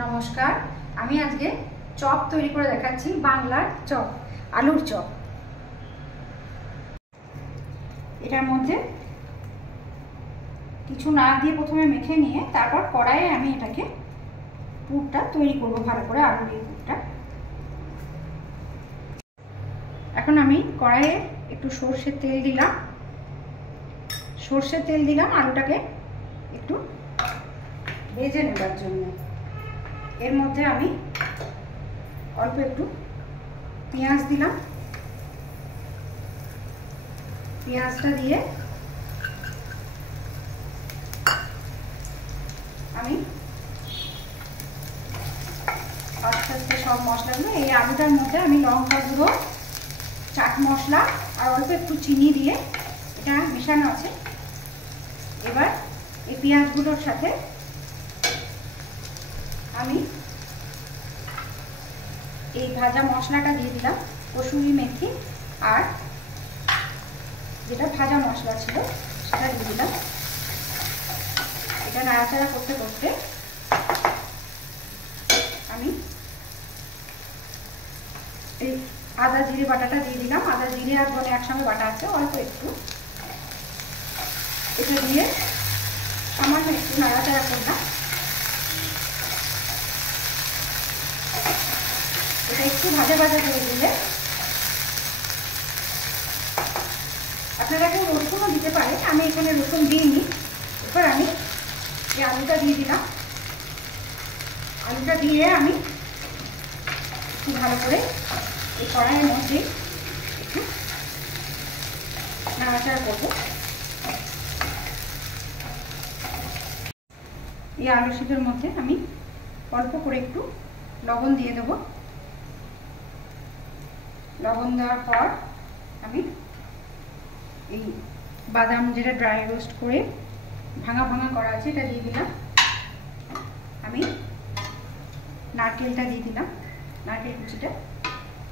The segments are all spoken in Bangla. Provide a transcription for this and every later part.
নমস্কার, আমি আজকে চপ তৈরি করে দেখাচ্ছি। বাংলার চপ, আলুর চপ। এটার মধ্যে কিছু না দিয়ে প্রথমে মেখে নিয়ে তারপর কড়াইয়ে আমি এটাকে পুরটা তৈরি করব ভালো করে, আলুর এই পুরটা। এখন আমি কড়াইয়ে একটু সর্ষের তেল দিলাম আলুটাকে একটু ভেজে নেবার জন্য। এর মধ্যে আমি অল্প একটু পেঁয়াজ দিলাম। পেঁয়াজটা দিয়ে আমি আস্তে আস্তে সব মশলাগুলো এই আলুটার মধ্যে আমি লঙ্কা গুঁড়ো, চাট মশলা আর অল্প একটু চিনি দিয়ে এটা মেশানো আছে। এবার এই পেঁয়াজগুলোর সাথে আমি এই ভাজা মশলাটা দিয়ে দিলাম, কসুরি মেথি আর যেটা ভাজা মশলা ছিল সেটা দিয়ে দিলাম। এটা নাড়াচাড়া করতে করতে আমি এই আদা জিরে বাটাটা দিয়ে দিলাম। আদা জিরে আর ধনে একসঙ্গে বাটা আছে, অল্প একটু এটা দিয়ে সামান্য একটু নাড়াচাড়া করলাম। এটা একটু ভাজা ভাজা করে দিলে, আপনারা কেউ রসুনও দিতে পারেন, আমি এখানে রসুন দিইনি। এবার আমি এই আলুটা দিয়ে দিলাম। আলুটা দিয়ে আমি একটু ভালো করে এই কড়াইয়ের মধ্যে একটু নাড়াচাড়া করবো। এই আলু সিদ্ধের মধ্যে আমি অল্প করে একটু লবণ দিয়ে দেবো। লবণ দেওয়ার পর আমি এই বাদাম যেটা ড্রাই রোস্ট করে ভাঙা ভাঙা করা আছে এটা দিয়ে দিলাম। আমি নারকেলটা দিয়ে দিলাম, নারকেল কুচিটা।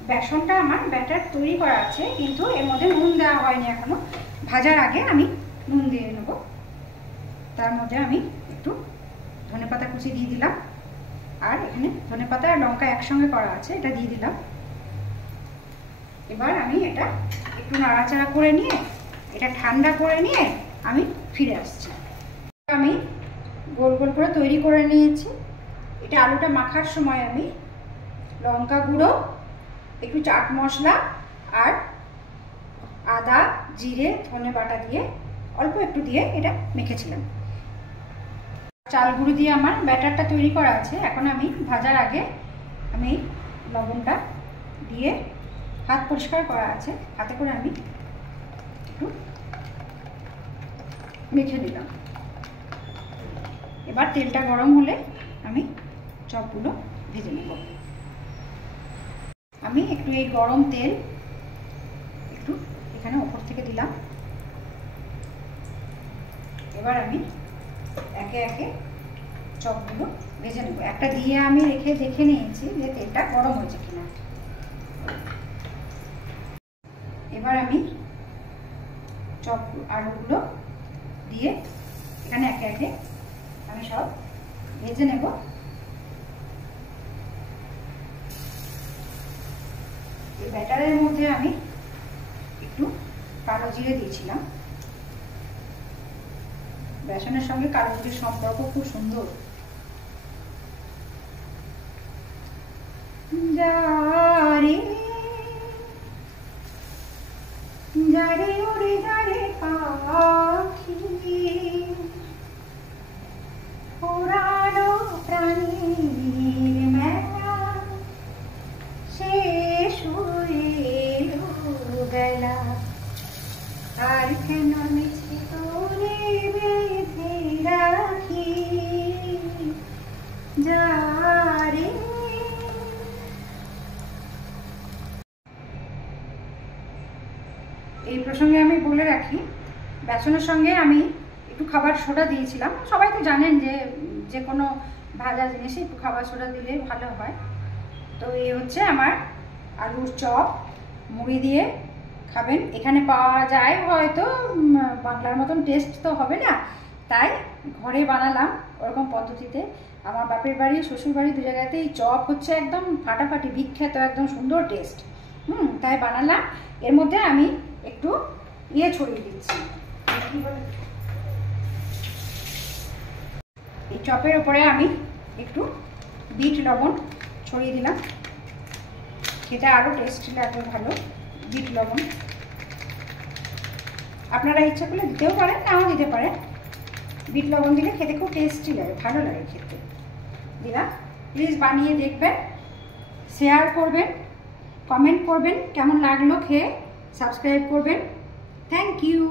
বেসনটা আমার ব্যাটার তৈরি করা আছে, কিন্তু এর মধ্যে নুন দেওয়া হয়নি এখনো। ভাজার আগে আমি নুন দিয়ে নেব। তার মধ্যে আমি একটু ধনেপাতা কুচি দিয়ে দিলাম, আর এখানে ধনেপাতা আর লঙ্কা একসঙ্গে করা আছে এটা দিয়ে দিলাম। এবার আমি এটা একটু নাড়াচাড়া করে নিয়ে এটা ঠান্ডা করে নিয়ে আমি ফিরে আসছি। আমি গোল গোল করে তৈরি করে নিয়েছি। এটা আলুটা মাখার সময় আমি লঙ্কা গুঁড়ো, একটু চাট মশলা আর আদা জিরে ধনে বাটা দিয়ে অল্প একটু দিয়ে এটা মেখেছিলাম। চাল গুঁড়ো দিয়ে আমার ব্যাটারটা তৈরি করা আছে। এখন আমি ভাজার আগে আমি লবণটা দিয়ে হাত পরিষ্কার করা আছে, হাতে করে আমি একটু মেখে দিলাম। এবার তেলটা গরম হলে আমি চপগুলো ভেজে নেব। আমি একটু এই গরম তেল একটু এখানে ওপর থেকে দিলাম। এবার আমি একে একে চপগুলো ভেজে নেব। একটা দিয়ে আমি রেখে দেখে নিয়েছি যে তেলটা গরম হয়েছে কিনা। এবার আমি চপ আলুগুলো দিয়ে এখানে একে একে আমি সব ভেজে নেব। এই ব্যাটারের মধ্যে আমি একটু কালো জিরে দিয়েছিলাম। বেসনের সঙ্গে কালো জিরের সম্পর্ক খুব সুন্দর। যারে যারে ওরে যারে পাখি পুরানো প্রাণীর মেলা শেষ হয়ে এলো বেলা, আর কেন মিছে তোরে বেঁধে রাখি যারে। এই প্রসঙ্গে আমি বলে রাখি, বেসনের সঙ্গে আমি একটু খাবার সোডা দিয়েছিলাম। সবাই তো জানেন যে যে কোনো ভাজা জিনিসে একটু খাবার সোডা দিলে ভালো হয়। তো এই হচ্ছে আমার আলুর চপ। মুড়ি দিয়ে খাবেন। এখানে পাওয়া যায়, হয়তো বাংলার মতন টেস্ট তো হবে না, তাই ঘরে বানালাম ওরকম পদ্ধতিতে। আমার বাপের বাড়ি শ্বশুর বাড়ি দু জায়গাতেই চপ হচ্ছে একদম ফাটাফাটি বিখ্যাত, একদম সুন্দর টেস্ট। তাই বানালাম। এর মধ্যে আমি একটু ছড়িয়ে দিচ্ছি, এই চপের উপরে আমি একটু বিট লবণ ছড়িয়ে দিলাম, খেতে আরও টেস্টি লাগবে ভালো। বিট লবণ আপনারা ইচ্ছা করলে দিতেও পারেন, নাও দিতে পারেন। বিট লবণ দিলে খেতে খুব টেস্টি লাগে, ভালো লাগে খেতে। দিলাম, প্লিজ বানিয়ে দেখবেন, শেয়ার করবেন, কমেন্ট করবেন কেমন লাগলো খেয়ে, সাবস্ক্রাইব করবেন। Thank you.